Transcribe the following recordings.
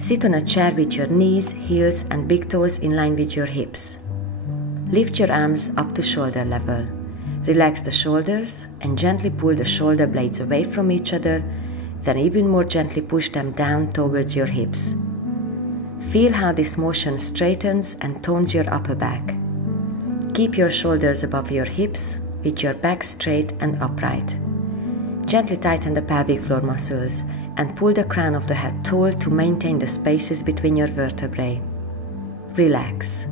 Sit on a chair with your knees, heels and big toes in line with your hips. Lift your arms up to shoulder level. Relax the shoulders and gently pull the shoulder blades away from each other, then even more gently push them down towards your hips. Feel how this motion straightens and tones your upper back. Keep your shoulders above your hips with your back straight and upright. Gently tighten the pelvic floor muscles and pull the crown of the head tall to maintain the spaces between your vertebrae. Relax.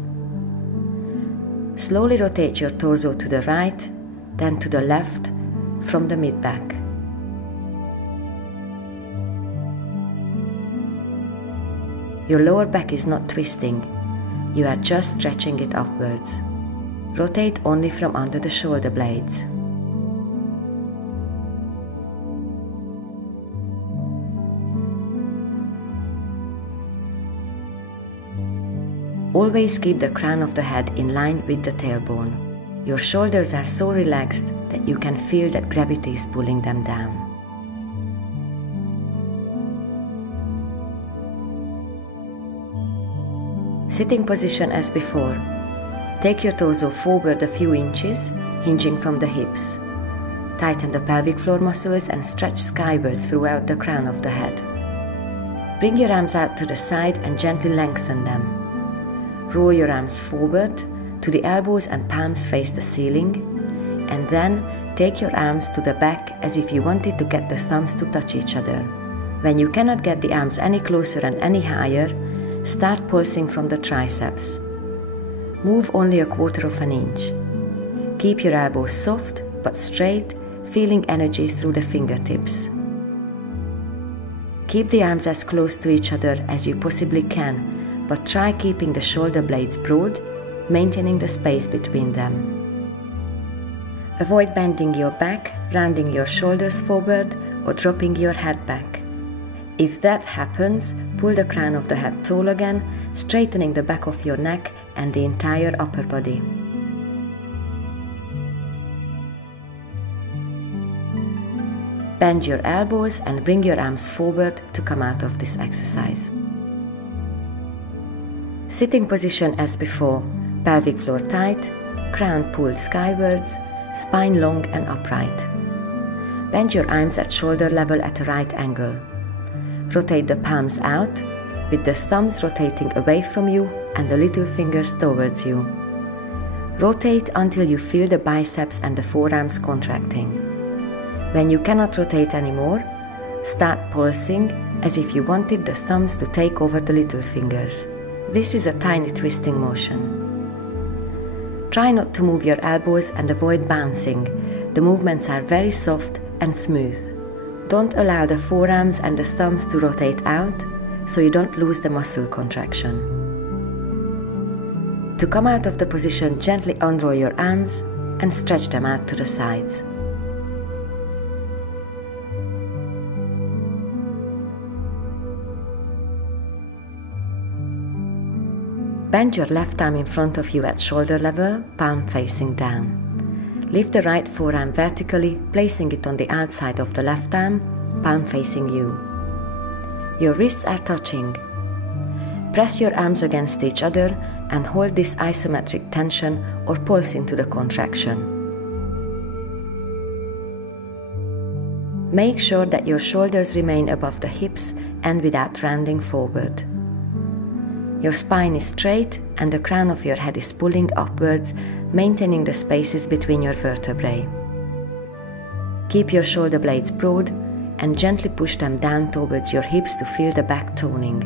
Slowly rotate your torso to the right, then to the left from the mid-back. Your lower back is not twisting, you are just stretching it upwards. Rotate only from under the shoulder blades. Always keep the crown of the head in line with the tailbone. Your shoulders are so relaxed that you can feel that gravity is pulling them down. Sitting position as before. Take your torso forward a few inches, hinging from the hips. Tighten the pelvic floor muscles and stretch skyward throughout the crown of the head. Bring your arms out to the side and gently lengthen them. Roll your arms forward to the elbows and palms face the ceiling, and then take your arms to the back as if you wanted to get the thumbs to touch each other. When you cannot get the arms any closer and any higher, start pulsing from the triceps. Move only 1/4 of an inch. Keep your elbows soft but straight, feeling energy through the fingertips. Keep the arms as close to each other as you possibly can, but try keeping the shoulder blades broad, maintaining the space between them. Avoid bending your back, rounding your shoulders forward, or dropping your head back. If that happens, pull the crown of the head tall again, straightening the back of your neck and the entire upper body. Bend your elbows and bring your arms forward to come out of this exercise. Sitting position as before, pelvic floor tight, crown pulled skywards, spine long and upright. Bend your arms at shoulder level at a right angle. Rotate the palms out, with the thumbs rotating away from you and the little fingers towards you. Rotate until you feel the biceps and the forearms contracting. When you cannot rotate anymore, start pulsing as if you wanted the thumbs to take over the little fingers. This is a tiny twisting motion. Try not to move your elbows and avoid bouncing. The movements are very soft and smooth. Don't allow the forearms and the thumbs to rotate out, so you don't lose the muscle contraction. To come out of the position, gently unroll your arms and stretch them out to the sides. Bend your left arm in front of you at shoulder level, palm facing down. Lift the right forearm vertically, placing it on the outside of the left arm, palm facing you. Your wrists are touching. Press your arms against each other and hold this isometric tension or pulse into the contraction. Make sure that your shoulders remain above the hips and without rounding forward. Your spine is straight and the crown of your head is pulling upwards, maintaining the spaces between your vertebrae. Keep your shoulder blades broad and gently push them down towards your hips to feel the back toning.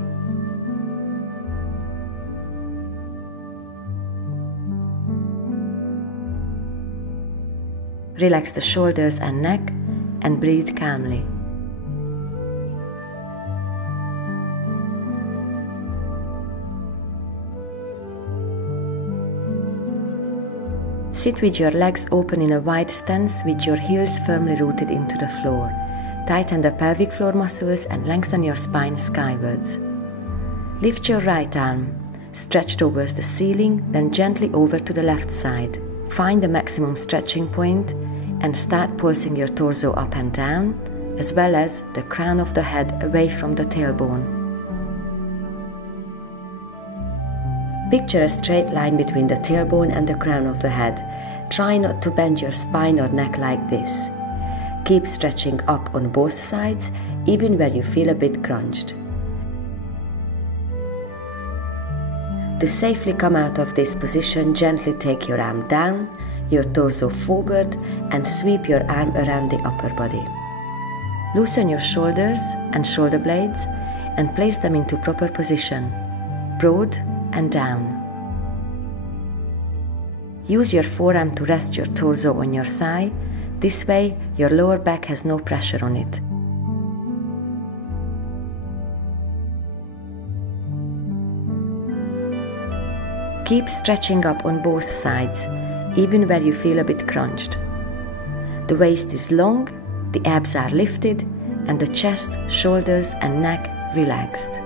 Relax the shoulders and neck and breathe calmly. Sit with your legs open in a wide stance with your heels firmly rooted into the floor. Tighten the pelvic floor muscles and lengthen your spine skywards. Lift your right arm, stretch towards the ceiling, then gently over to the left side. Find the maximum stretching point and start pulsing your torso up and down, as well as the crown of the head away from the tailbone. Picture a straight line between the tailbone and the crown of the head. Try not to bend your spine or neck like this. Keep stretching up on both sides, even where you feel a bit crunched. To safely come out of this position, gently take your arm down, your torso forward, and sweep your arm around the upper body. Loosen your shoulders and shoulder blades and place them into proper position, broad and down. Use your forearm to rest your torso on your thigh. This way, your lower back has no pressure on it. Keep stretching up on both sides, even where you feel a bit crunched. The waist is long, the abs are lifted, and the chest, shoulders, and neck relaxed.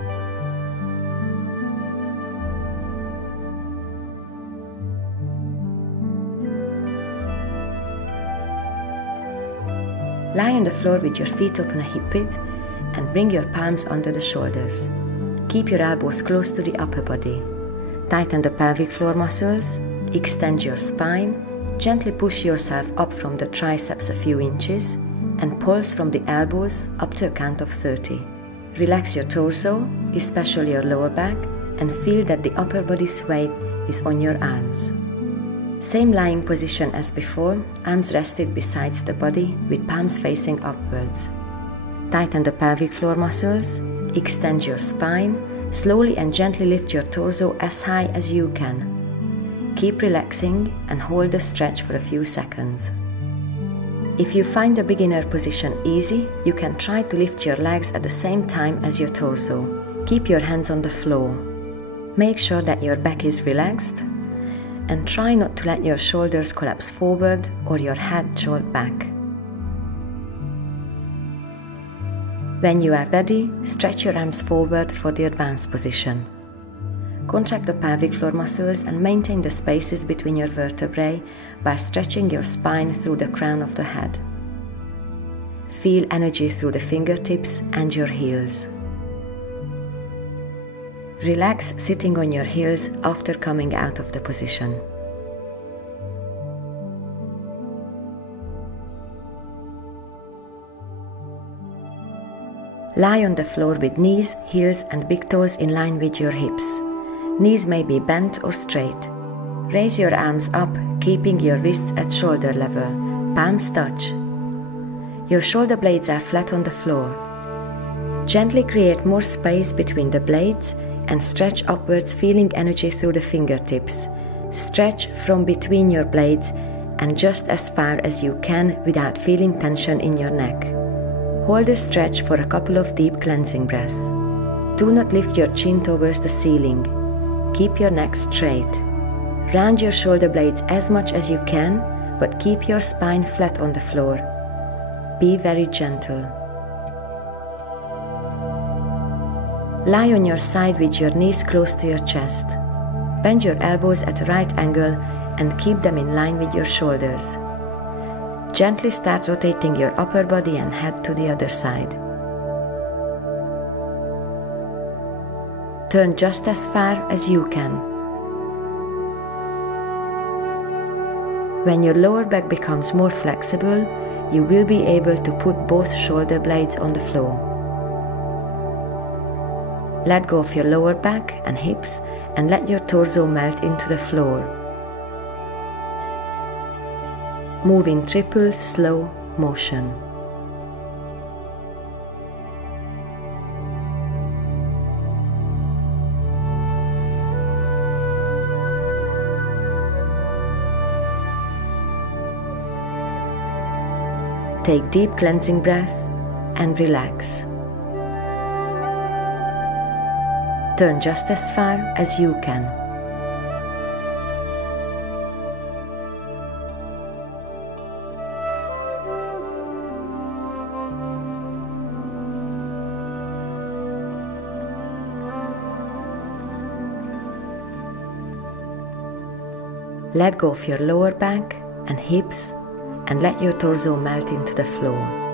Lie on the floor with your feet open a hip width and bring your palms under the shoulders. Keep your elbows close to the upper body. Tighten the pelvic floor muscles, extend your spine, gently push yourself up from the triceps a few inches, and pulse from the elbows up to a count of 30. Relax your torso, especially your lower back, and feel that the upper body's weight is on your arms. Same lying position as before, arms rested besides the body with palms facing upwards. Tighten the pelvic floor muscles, extend your spine, slowly and gently lift your torso as high as you can. Keep relaxing and hold the stretch for a few seconds. If you find the beginner position easy, you can try to lift your legs at the same time as your torso. Keep your hands on the floor. Make sure that your back is relaxed and try not to let your shoulders collapse forward or your head jolt back. When you are ready, stretch your arms forward for the advanced position. Contract the pelvic floor muscles and maintain the spaces between your vertebrae by stretching your spine through the crown of the head. Feel energy through the fingertips and your heels. Relax sitting on your heels after coming out of the position. Lie on the floor with knees, heels, and big toes in line with your hips. Knees may be bent or straight. Raise your arms up, keeping your wrists at shoulder level. Palms touch. Your shoulder blades are flat on the floor. Gently create more space between the blades and stretch upwards, feeling energy through the fingertips. Stretch from between your blades and just as far as you can without feeling tension in your neck. Hold the stretch for a couple of deep cleansing breaths. Do not lift your chin towards the ceiling. Keep your neck straight. Round your shoulder blades as much as you can, but keep your spine flat on the floor. Be very gentle. Lie on your side with your knees close to your chest. Bend your elbows at a right angle and keep them in line with your shoulders. Gently start rotating your upper body and head to the other side. Turn just as far as you can. When your lower back becomes more flexible, you will be able to put both shoulder blades on the floor. Let go of your lower back and hips and let your torso melt into the floor. Move in triple slow motion. Take deep cleansing breaths and relax. Turn just as far as you can. Let go of your lower back and hips and let your torso melt into the floor.